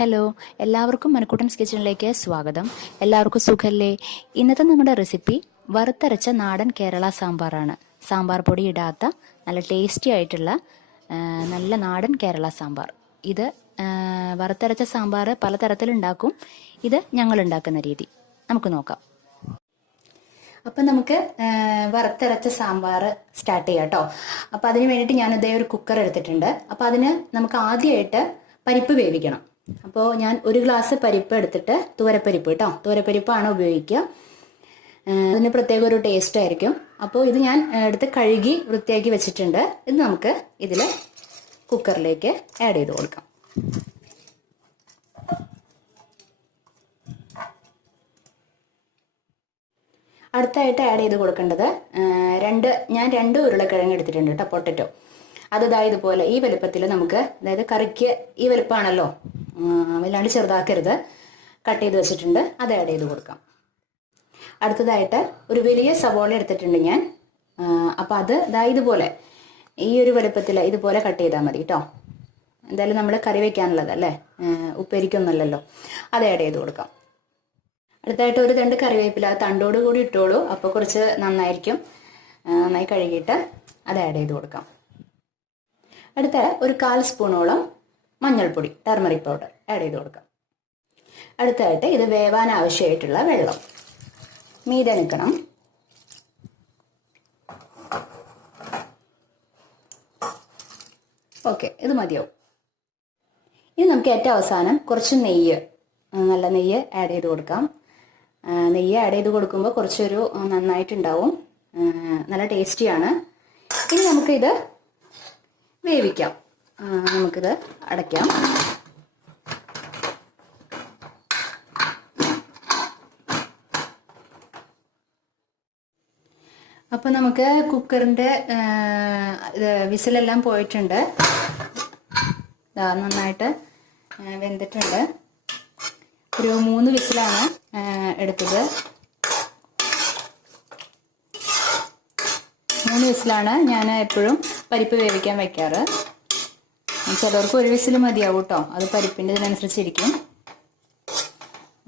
Hello, എല്ലാവർക്കും മനക്കുട്ടൻസ് കിച്ചണിലേക്ക് സ്വാഗതം. എല്ലാവർക്കും സുഖല്ലേ? ഇന്നത്തെ നമ്മുടെ റെസിപ്പി വറുത്തരച്ച നാടൻ കേരള സാമ്പാറാണ്. സാമ്പാർ പൊടി ഇടാത്ത നല്ല ടേസ്റ്റി ആയിട്ടുള്ള നല്ല നാടൻ കേരള സാമ്പാർ. ഇത് വറുത്തരച്ച സാമ്പാർ പലതരത്തിലുണ്ടാക്കും. ഇത് ഞങ്ങൾ ഉണ്ടാക്കുന്ന രീതി നമുക്ക് നോക്കാം. അപ്പം നമുക്ക് വറുത്തരച്ച സാമ്പാർ സ്റ്റാർട്ട് ചെയ്യാം കേട്ടോ. അപ്പം അതിന് വേണ്ടിയിട്ട് ഞാൻ ഇതേ ഒരു കുക്കർ എടുത്തിട്ടുണ്ട്. അപ്പം അതിന് നമുക്ക് ആദ്യമായിട്ട് പരിപ്പ് വേവിക്കണം. അപ്പോൾ ഞാൻ ഒരു ഗ്ലാസ് പരിപ്പ് എടുത്തിട്ട് തുവരപ്പരിപ്പ് കേട്ടോ, തുവരപ്പരിപ്പാണ് ഉപയോഗിക്കുക. അതിന് പ്രത്യേക ഒരു ടേസ്റ്റ് ആയിരിക്കും. അപ്പോൾ ഇത് ഞാൻ എടുത്ത് കഴുകി വൃത്തിയാക്കി വെച്ചിട്ടുണ്ട്. ഇത് നമുക്ക് ഇതിൽ കുക്കറിലേക്ക് ആഡ് ചെയ്ത് കൊടുക്കാം. അടുത്തായിട്ട് ആഡ് ചെയ്ത് കൊടുക്കേണ്ടത് ഞാൻ രണ്ട് ഉരുളക്കിഴങ്ങ് എടുത്തിട്ടുണ്ട് കേട്ടോ, പൊട്ടറ്റോ. അത് ഇതുപോലെ ഈ വലുപ്പത്തിൽ നമുക്ക്, അതായത് കറിക്ക് ഈ വലുപ്പമാണല്ലോ, വല്ലാണ്ട് ചെറുതാക്കരുത്, കട്ട് ചെയ്ത് വെച്ചിട്ടുണ്ട്. അത് ആഡ് ചെയ്ത് കൊടുക്കാം. അടുത്തതായിട്ട് ഒരു വലിയ സവോള എടുത്തിട്ടുണ്ട് ഞാൻ. അപ്പം അത് ഇതുപോലെ ഈ ഒരു വലുപ്പത്തിൽ ഇതുപോലെ കട്ട് ചെയ്താൽ മതി കേട്ടോ. എന്തായാലും നമ്മൾ കറി വയ്ക്കാനുള്ളതല്ലേ, ഉപ്പേരിക്കൊന്നുമല്ലല്ലോ. അത് ആഡ് ചെയ്ത് കൊടുക്കാം. അടുത്തായിട്ട് ഒരു തണ്ട് കറിവേപ്പില തണ്ടോട് കൂടി ഇട്ടോളൂ, അപ്പോൾ കുറച്ച് നന്നായിരിക്കും. നന്നായി കഴുകിയിട്ട് അത് ആഡ് ചെയ്ത് കൊടുക്കാം. അടുത്ത ഒരു 1/4 സ്പൂണോളം മഞ്ഞൾപ്പൊടി, ടർമറിക് പൗഡർ ആഡ് ചെയ്ത് കൊടുക്കാം. അടുത്തായിട്ട് ഇത് വേവാൻ ആവശ്യമായിട്ടുള്ള വെള്ളം മീതെ നിൽക്കണം. ഓക്കെ, ഇത് മതിയാവും. ഇനി നമുക്ക് ഏറ്റവും അവസാനം കുറച്ച് നെയ്യ്, നല്ല നെയ്യ് ആഡ് ചെയ്ത് കൊടുക്കാം. നെയ്യ് ആഡ് ചെയ്ത് കൊടുക്കുമ്പോൾ കുറച്ചൊരു നന്നായിട്ടുണ്ടാവും, നല്ല ടേസ്റ്റിയാണ്. ഇനി നമുക്കിത് വേവിക്കാം. നമുക്കിത് അടയ്ക്കാം. അപ്പോൾ നമുക്ക് കുക്കറിൻ്റെ വിസിലെല്ലാം പോയിട്ടുണ്ട്, നന്നായിട്ട് വെന്തിട്ടുണ്ട്. ഒരു 3 വിസിലാണ് എടുത്തത്. 3 വിസിലാണ് ഞാൻ എപ്പോഴും പരിപ്പ് വേവിക്കാൻ വയ്ക്കാറ്. ചിലർക്ക് ഒരു വിസിൽ മതിയാവും കേട്ടോ, അത് പരിപ്പിൻ്റെ ഇതിനനുസരിച്ചിരിക്കും.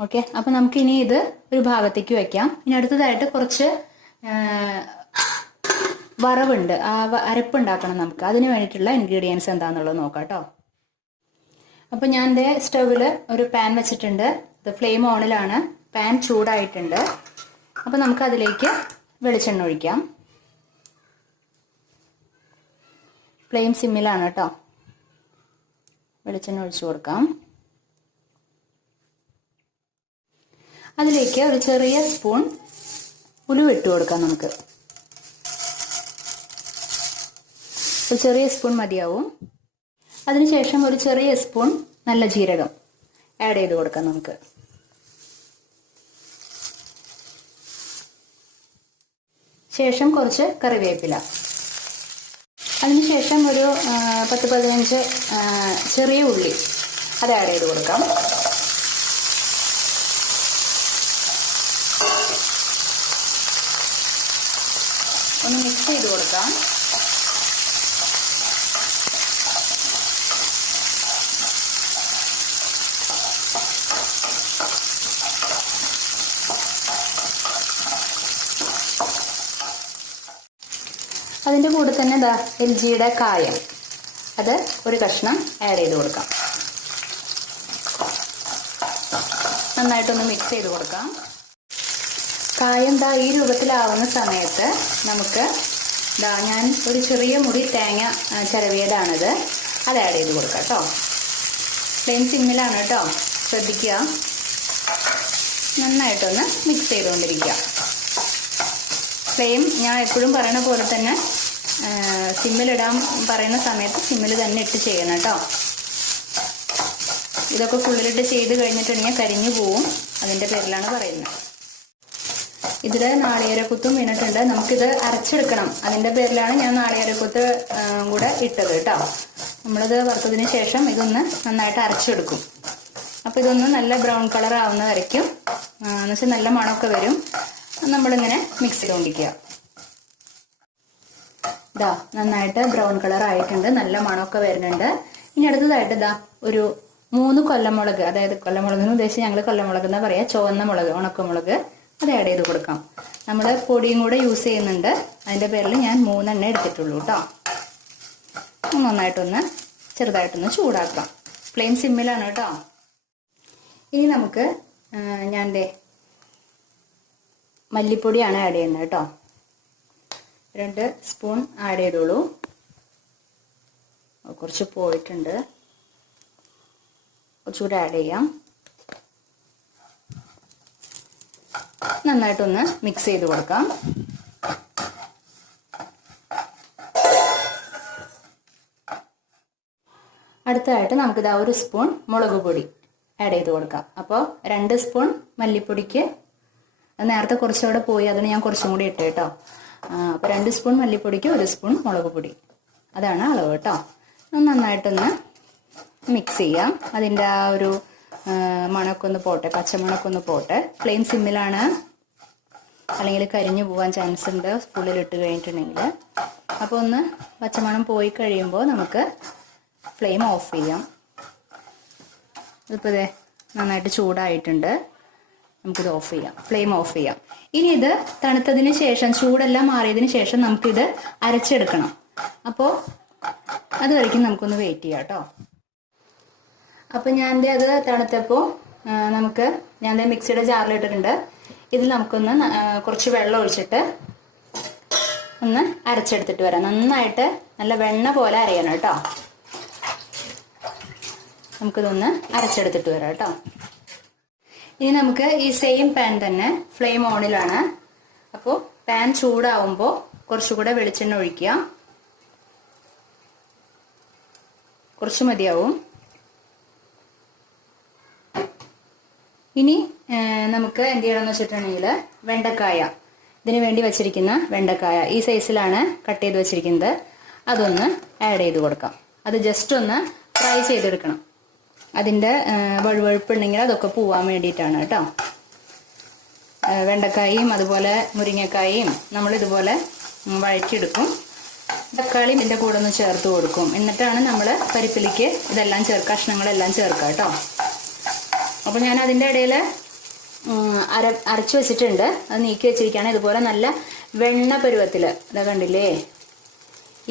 ഓക്കെ, അപ്പം നമുക്കിനി ഇത് ഒരു ഭാഗത്തേക്ക് വയ്ക്കാം. ഇനി അടുത്തതായിട്ട് കുറച്ച് വറവുണ്ട്, അരപ്പുണ്ടാക്കണം നമുക്ക്. അതിന് വേണ്ടിയിട്ടുള്ള ഇൻഗ്രീഡിയൻസ് എന്താണെന്നുള്ളത് നോക്കാം കേട്ടോ. അപ്പം ഞാൻ എൻ്റെ സ്റ്റൗവിൽ ഒരു പാൻ വെച്ചിട്ടുണ്ട്. ഇത് ഫ്ലെയിം ഓണിലാണ്, പാൻ ചൂടായിട്ടുണ്ട്. അപ്പം നമുക്ക് അതിലേക്ക് വെളിച്ചെണ്ണ ഒഴിക്കാം. ഫ്ലെയിം സിമ്മിലാണ് കേട്ടോ. വെളിച്ചെണ്ണ ഒഴിച്ചു കൊടുക്കാം. അതിലേക്ക് ഒരു ചെറിയ സ്പൂൺ ഉലുവ ഇട്ട് കൊടുക്കാം. നമുക്ക് ഒരു ചെറിയ സ്പൂൺ മതിയാവും. അതിനുശേഷം ഒരു ചെറിയ സ്പൂൺ നല്ല ജീരകം ആഡ് ചെയ്ത് കൊടുക്കാം നമുക്ക്. ശേഷം കുറച്ച് കറിവേപ്പില. അതിനുശേഷം ഒരു 10-15 ചെറിയ ഉള്ളി അത് ആഡ് ചെയ്ത് കൊടുക്കാം. ഒന്ന് മിക്സ് ചെയ്ത് കൊടുക്കാം. അതിൻ്റെ കൂടെ തന്നെ എൽജിയുടെ കായം, അത് ഒരു കഷ്ണം ആഡ് ചെയ്ത് കൊടുക്കാം. നന്നായിട്ടൊന്ന് മിക്സ് ചെയ്ത് കൊടുക്കാം. കായം ഈ രൂപത്തിലാവുന്ന സമയത്ത് നമുക്ക് ഞാൻ ഒരു ചെറിയ മുറി തേങ്ങ ചിരവിയതാണിത്, അത് ആഡ് ചെയ്ത് കൊടുക്കാം കേട്ടോ. ഫ്ലെയിം സിമ്മിലാണ് കേട്ടോ, ശ്രദ്ധിക്കുക. നന്നായിട്ടൊന്ന് മിക്സ് ചെയ്തുകൊണ്ടിരിക്കുക. ഫ്ലെയിം ഞാൻ എപ്പോഴും പറയുന്ന പോലെ തന്നെ സിമ്മിലിടാൻ പറയുന്ന സമയത്ത് സിമ്മിൽ തന്നെ ഇട്ട് ചെയ്യണം കേട്ടോ. ഇതൊക്കെ ഫുള്ളിലിട്ട് ചെയ്ത് കഴിഞ്ഞിട്ടുണ്ടെങ്കിൽ കരിഞ്ഞു പോവും, അതിൻ്റെ പേരിലാണ് പറയുന്നത്. ഇതിൽ നാളികേരക്കുത്തും വീണിട്ടുണ്ട്. നമുക്കിത് അരച്ചെടുക്കണം, അതിൻ്റെ പേരിലാണ് ഞാൻ നാളികേരക്കുത്ത് കൂടെ ഇട്ടത് കേട്ടോ. നമ്മളിത് വറുത്തതിന് ശേഷം ഇതൊന്ന് നന്നായിട്ട് അരച്ചെടുക്കും. അപ്പോൾ ഇതൊന്ന് നല്ല ബ്രൗൺ കളർ ആവുന്ന വരയ്ക്കും, എന്നുവെച്ചാൽ നല്ല മണമൊക്കെ വരും. നമ്മളിങ്ങനെ മിക്സ് ചെയ്തുകൊണ്ടിരിക്കുക. നന്നായിട്ട് ബ്രൗൺ കളർ ആയിട്ടുണ്ട്, നല്ല മണമൊക്കെ വരുന്നുണ്ട്. ഇനി അടുത്തതായിട്ട് ഒരു 3 കൊല്ലമുളക്, അതായത് കൊല്ലമുളകെന്ന് ഉദ്ദേശിച്ച് ഞങ്ങൾ കൊല്ലമുളക് എന്നാ പറയാ, ചുവന്ന മുളക്, ഉണക്കമുളക്, അത് ആഡ് ചെയ്ത് കൊടുക്കാം. നമ്മൾ പൊടിയും കൂടെ യൂസ് ചെയ്യുന്നുണ്ട്, അതിന്റെ പേരിൽ ഞാൻ 3 എണ്ണ എടുത്തിട്ടുള്ളൂ കേട്ടോ. നന്നായിട്ടൊന്ന് ചെറുതായിട്ടൊന്ന് ചൂടാക്കാം. ഫ്ലെയിം സിമ്മിലാണ് കേട്ടോ. ഇനി നമുക്ക് ഞാൻ മല്ലിപ്പൊടിയാണ് ആഡ് ചെയ്യുന്നത് കേട്ടോ. 2 സ്പൂൺ ആഡ് ചെയ്തോളൂ. കുറച്ച് പോയിട്ടുണ്ട്, കുറച്ചുകൂടെ ആഡ് ചെയ്യാം. നന്നായിട്ടൊന്ന് മിക്സ് ചെയ്ത് കൊടുക്കാം. അടുത്തതായിട്ട് നമുക്കിതാ 1 സ്പൂൺ മുളക് പൊടി ആഡ് ചെയ്ത് കൊടുക്കാം. അപ്പോൾ 2 സ്പൂൺ മല്ലിപ്പൊടിക്ക്, നേരത്തെ കുറച്ചുകൂടെ പോയി, അതിന് ഞാൻ കുറച്ചും കൂടി ഇട്ട് കേട്ടോ. അപ്പോൾ 2 സ്പൂൺ മല്ലിപ്പൊടിക്ക് 1 സ്പൂൺ മുളക് പൊടി, അതാണ് അളവ് കേട്ടോ. നന്നായിട്ടൊന്ന് മിക്സ് ചെയ്യാം. അതിൻ്റെ ആ ഒരു മണമൊക്കെ ഒന്ന് പോട്ടെ, പച്ചമണമൊക്കെ ഒന്ന് പോട്ടെ. ഫ്ലെയിം സിമ്മിലാണ്, അല്ലെങ്കിൽ കരിഞ്ഞു പോകാൻ ചാൻസ് ഉണ്ട് സ്പൂണിലിട്ട് കഴിഞ്ഞിട്ടുണ്ടെങ്കിൽ. അപ്പോൾ ഒന്ന് പച്ചമണം പോയി കഴിയുമ്പോൾ നമുക്ക് ഫ്ലെയിം ഓഫ് ചെയ്യാം. ഇതിപ്പോൾ നന്നായിട്ട് ചൂടായിട്ടുണ്ട്, നമുക്കിത് ഓഫ് ചെയ്യാം, ഫ്ലെയിം ഓഫ് ചെയ്യാം. ഇനി ഇത് തണുത്തതിന് ശേഷം, ചൂടെല്ലാം മാറിയതിന് ശേഷം നമുക്കിത് അരച്ചെടുക്കണം. അപ്പോൾ അതുവരെയ്ക്കും നമുക്കൊന്ന് വെയിറ്റ് ചെയ്യാം കേട്ടോ. അപ്പം ഞാൻ അത് തണുത്തപ്പോൾ ഞാൻ മിക്സിയുടെ ജാറിലിട്ടിട്ടുണ്ട്. ഇതിൽ നമുക്കൊന്ന് കുറച്ച് വെള്ളം ഒഴിച്ചിട്ട് ഒന്ന് അരച്ചെടുത്തിട്ട് വരാം. നന്നായിട്ട് നല്ല വെണ്ണ പോലെ അരയണം കേട്ടോ. നമുക്കിതൊന്ന് അരച്ചെടുത്തിട്ട് വരാം കേട്ടോ. ഇനി നമുക്ക് ഈ സെയിം പാൻ തന്നെ ഫ്ലെയിം ഓണിലാണ്. അപ്പോൾ പാൻ ചൂടാവുമ്പോൾ കുറച്ചുകൂടെ വെളിച്ചെണ്ണ ഒഴിക്കുക. കുറച്ച് മതിയാവും. ഇനി നമുക്ക് എന്ത് ചെയ്യണമെന്ന് വെച്ചിട്ടുണ്ടെങ്കിൽ വെണ്ടക്കായ, ഇതിന് വേണ്ടി വെച്ചിരിക്കുന്ന വെണ്ടക്കായ ഈ സൈസിലാണ് കട്ട് ചെയ്ത് വെച്ചിരിക്കുന്നത്, അതൊന്ന് ആഡ് ചെയ്ത് കൊടുക്കാം. അത് ജസ്റ്റ് ഒന്ന് ഫ്രൈ ചെയ്തെടുക്കണം. അതിൻ്റെ വഴുവഴുപ്പുണ്ടെങ്കിൽ അതൊക്കെ പോവാൻ വേണ്ടിയിട്ടാണ് കേട്ടോ. വെണ്ടക്കായും അതുപോലെ മുരിങ്ങക്കായും നമ്മളിതുപോലെ വഴറ്റിയെടുക്കും. തക്കാളി ഇതിൻ്റെ കൂടെ ഒന്ന് ചേർത്ത് കൊടുക്കും. എന്നിട്ടാണ് നമ്മൾ പരിപ്പിലേക്ക് ഇതെല്ലാം കഷ്ണങ്ങളെല്ലാം ചേർക്കുക കേട്ടോ. അപ്പോൾ ഞാൻ അതിൻ്റെ ഇടയിൽ അരച്ചു വെച്ചിട്ടുണ്ട്, അത് നീക്കി വെച്ചിരിക്കുകയാണ്. ഇതുപോലെ നല്ല വെണ്ണ പരുവത്തിൽ, ഇതാ കണ്ടില്ലേ,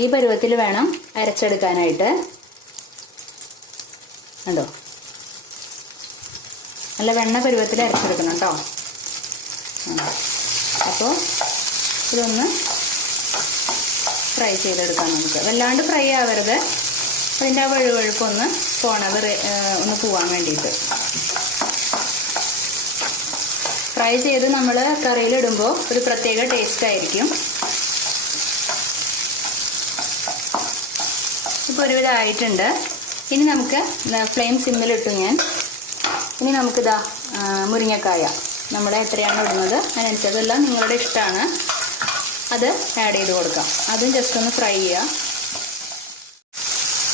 ഈ പരുവത്തിൽ വേണം അരച്ചെടുക്കാനായിട്ട്. കണ്ടോ, നല്ല വെണ്ണ പരുവത്തിൽ അരച്ചെടുക്കണം കേട്ടോ. അപ്പോൾ ഇതൊന്ന് ഫ്രൈ ചെയ്തെടുക്കാം നമുക്ക്. വല്ലാണ്ട് ഫ്രൈ ആവരുത്, അതിൻ്റെ ആ വഴുവഴുപ്പൊന്ന് ഒന്ന് പോവാൻ വേണ്ടിയിട്ട്. ഫ്രൈ ചെയ്ത് നമ്മൾ കറിയിലിടുമ്പോൾ ഒരു പ്രത്യേക ടേസ്റ്റ് ആയിരിക്കും. ഇപ്പോൾ ഒരുവിധം ആയിട്ടുണ്ട്. ഇനി നമുക്ക് ഫ്ലെയിം സിമ്മിലിട്ടു ഞാൻ. ഇനി നമുക്കിതാ മുരിങ്ങക്കായ നമ്മൾ എത്രയാണ് ഇടുന്നത് അതിനനുസരിച്ചെല്ലാം നിങ്ങളുടെ ഇഷ്ടമാണ്, അത് ആഡ് ചെയ്ത് കൊടുക്കാം. അതും ജസ്റ്റ് ഒന്ന് ഫ്രൈ ചെയ്യുക.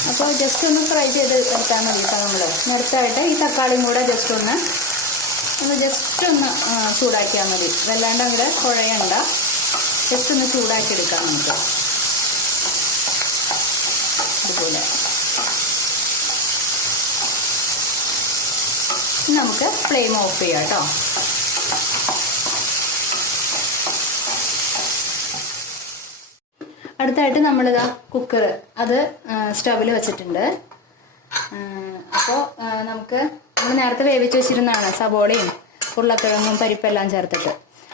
അപ്പോൾ ജസ്റ്റ് ഒന്ന് ഫ്രൈ ചെയ്ത് എടുത്താൽ മതി കേട്ടോ. നമ്മൾ നേരത്തായിട്ട് ഈ തക്കാളിയും കൂടെ ജസ്റ്റ് ഒന്ന് ചൂടാക്കിയാൽ മതി. വല്ലാണ്ട് അങ്ങോട്ട് കുഴയണ്ട, ജസ്റ്റ് ഒന്ന് ചൂടാക്കി എടുക്കാം നമുക്ക്. ഇതുപോലെ നമുക്ക് ഫ്ലെയിം ഓഫ് ചെയ്യാം കേട്ടോ. അടുത്തായിട്ട് നമ്മളിതാ കുക്കർ അത് സ്റ്റവിൽ വെച്ചിട്ടുണ്ട്. അപ്പോൾ നമ്മൾ നേരത്തെ വേവിച്ച് വെച്ചിരുന്നതാണ് സബോളയും ഉരുളക്കിഴങ്ങും പരിപ്പെല്ലാം ചേർത്തിട്ട്.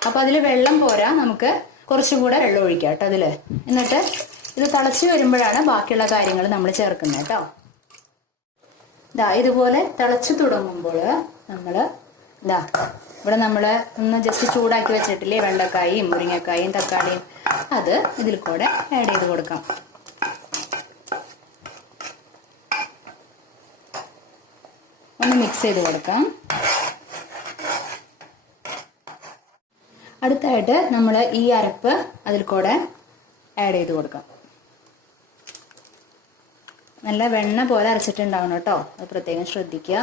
അപ്പോൾ അതിൽ വെള്ളം പോരാ, നമുക്ക് കുറച്ചും കൂടെ വെള്ളം ഒഴിക്കാം കേട്ടോ അതിൽ. എന്നിട്ട് ഇത് തിളച്ച് വരുമ്പോഴാണ് ബാക്കിയുള്ള കാര്യങ്ങൾ നമ്മൾ ചേർക്കുന്നത് കേട്ടോ. ഇതുപോലെ തിളച്ച് തുടങ്ങുമ്പോൾ ഇവിടെ നമ്മൾ ഒന്ന് ജസ്റ്റ് ചൂടാക്കി വെച്ചിട്ടില്ലേ വെണ്ടക്കായും മുരിങ്ങക്കായും തക്കാളിയും, അത് ഇതിൽ കൂടെ ആഡ് ചെയ്ത് കൊടുക്കാം. ഒന്ന് മിക്സ് ചെയ്ത് കൊടുക്കാം. അടുത്തായിട്ട് നമ്മൾ ഈ അരപ്പ് അതിൽ കൂടെ ആഡ് ചെയ്ത് കൊടുക്കാം. നല്ല വെണ്ണ പോലെ അരച്ചിട്ടുണ്ടാവണം കേട്ടോ, അത് പ്രത്യേകം ശ്രദ്ധിക്കുക.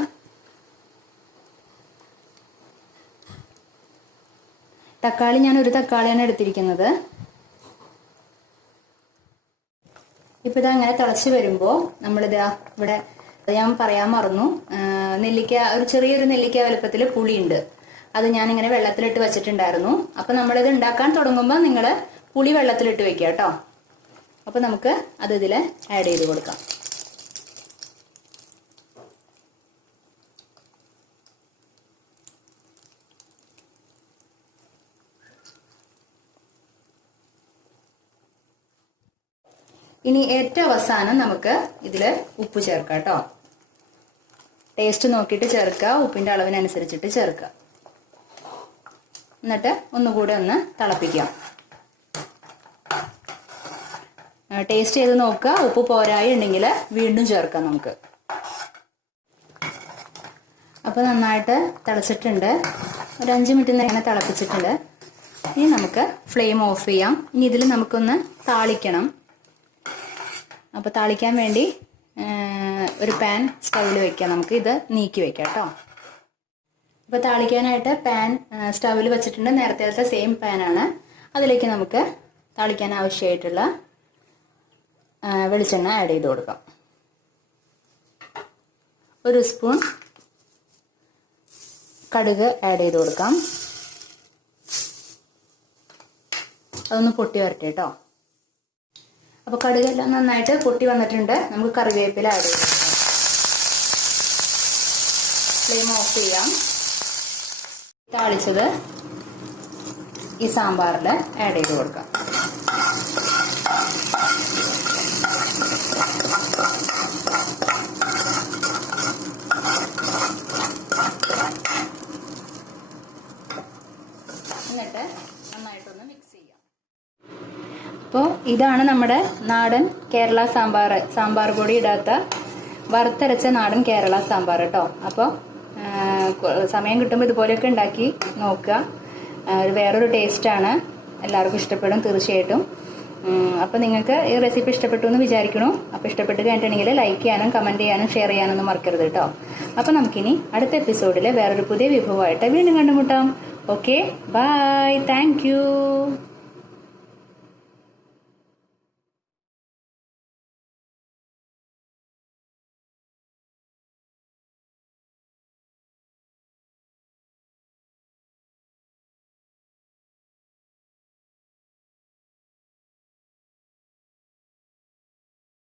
തക്കാളി ഞാൻ ഒരു തക്കാളിയാണ് എടുത്തിരിക്കുന്നത്. ഇപ്പോൾ ഇതാ അങ്ങനെ തിളച്ച് വരുമ്പോൾ നമ്മളിതാ ഇവിടെ ഞാൻ പറയാൻ മറന്നു, നെല്ലിക്ക, ഒരു ചെറിയൊരു നെല്ലിക്ക വലുപ്പത്തിൽ പുളിയുണ്ട്. അത് ഞാനിങ്ങനെ വെള്ളത്തിലിട്ട് വെച്ചിട്ടുണ്ടായിരുന്നു. അപ്പം നമ്മളിത് ഉണ്ടാക്കാൻ തുടങ്ങുമ്പോൾ നിങ്ങൾ പുളി വെള്ളത്തിലിട്ട് വെക്കുക കേട്ടോ. അപ്പം നമുക്ക് അത് ഇതിൽ ആഡ് ചെയ്ത് കൊടുക്കാം. ഇനി ഏറ്റവും അവസാനം നമുക്ക് ഇതിൽ ഉപ്പ് ചേർക്കാം കേട്ടോ. ടേസ്റ്റ് നോക്കിയിട്ട് ചേർക്കുക, ഉപ്പിൻ്റെ അളവിനനുസരിച്ചിട്ട് ചേർക്കുക. എന്നിട്ട് ഒന്നുകൂടെ ഒന്ന് തിളപ്പിക്കാം. ടേസ്റ്റ് ചെയ്ത് നോക്കുക, ഉപ്പ് പോരായി ഉണ്ടെങ്കിൽ വീണ്ടും ചേർക്കാം നമുക്ക്. അപ്പോൾ നന്നായിട്ട് തിളച്ചിട്ടുണ്ട്. ഒരു 5 മിനിറ്റ് ഇങ്ങനെ തിളപ്പിച്ചിട്ടുണ്ട്. ഇനി നമുക്ക് ഫ്ലെയിം ഓഫ് ചെയ്യാം. ഇനി ഇതിൽ നമുക്കൊന്ന് താളിക്കണം. അപ്പോൾ താളിക്കാൻ വേണ്ടി ഒരു പാൻ സ്റ്റൗവിൽ വെക്കാം. നമുക്ക് ഇത് നീക്കി വെക്കാം കേട്ടോ. അപ്പോൾ താളിക്കാനായിട്ട് പാൻ സ്റ്റൗവിൽ വെച്ചിട്ടുണ്ട്. നേരത്തെ സെയിം പാനാണ്. അതിലേക്ക് നമുക്ക് താളിക്കാൻ ആവശ്യമായിട്ടുള്ള വെളിച്ചെണ്ണ ആഡ് ചെയ്ത് കൊടുക്കാം. 1 സ്പൂൺ കടുക് ആഡ് ചെയ്ത് കൊടുക്കാം. അതൊന്ന് പൊട്ടി വരട്ടെ കേട്ടോ. അപ്പോൾ കടുകെല്ലാം നന്നായിട്ട് പൊട്ടി വന്നിട്ടുണ്ട്. നമുക്ക് കറിവേപ്പില ആഡ് ചെയ്ത് കൊടുക്കാം. ഫ്ലെയിം ഓഫ് ചെയ്യാം. താളിച്ചത് ഈ സാമ്പാറിൽ ആഡ് ചെയ്ത് കൊടുക്കാം. എന്നിട്ട് നന്നായിട്ടൊന്ന് മിക്സ് ചെയ്യാം. അപ്പോൾ ഇതാണ് നമ്മുടെ നാടൻ കേരള സാമ്പാർ. സാമ്പാർ പൊടി ഇടാത്ത വറുത്തരച്ച നാടൻ കേരള സാമ്പാർ കേട്ടോ. അപ്പോൾ സമയം കിട്ടുമ്പോൾ ഇതുപോലെയൊക്കെ ഉണ്ടാക്കി നോക്കുക. വേറൊരു ടേസ്റ്റാണ്. എല്ലാവർക്കും ഇഷ്ടപ്പെടും തീർച്ചയായിട്ടും. അപ്പോൾ നിങ്ങൾക്ക് ഈ റെസിപ്പി ഇഷ്ടപ്പെട്ടു എന്ന് വിചാരിക്കണു. അപ്പോൾ ഇഷ്ടപ്പെട്ട് കഴിഞ്ഞിട്ടുണ്ടെങ്കിൽ ലൈക്ക് ചെയ്യാനും കമൻറ്റ് ചെയ്യാനും ഷെയർ ചെയ്യാനൊന്നും മറക്കരുത് കേട്ടോ. അപ്പോൾ നമുക്കിനി അടുത്ത എപ്പിസോഡിൽ വേറൊരു പുതിയ വിഭവമായിട്ട് വീണ്ടും കണ്ടുമുട്ടാം. Okay, bye, thank U.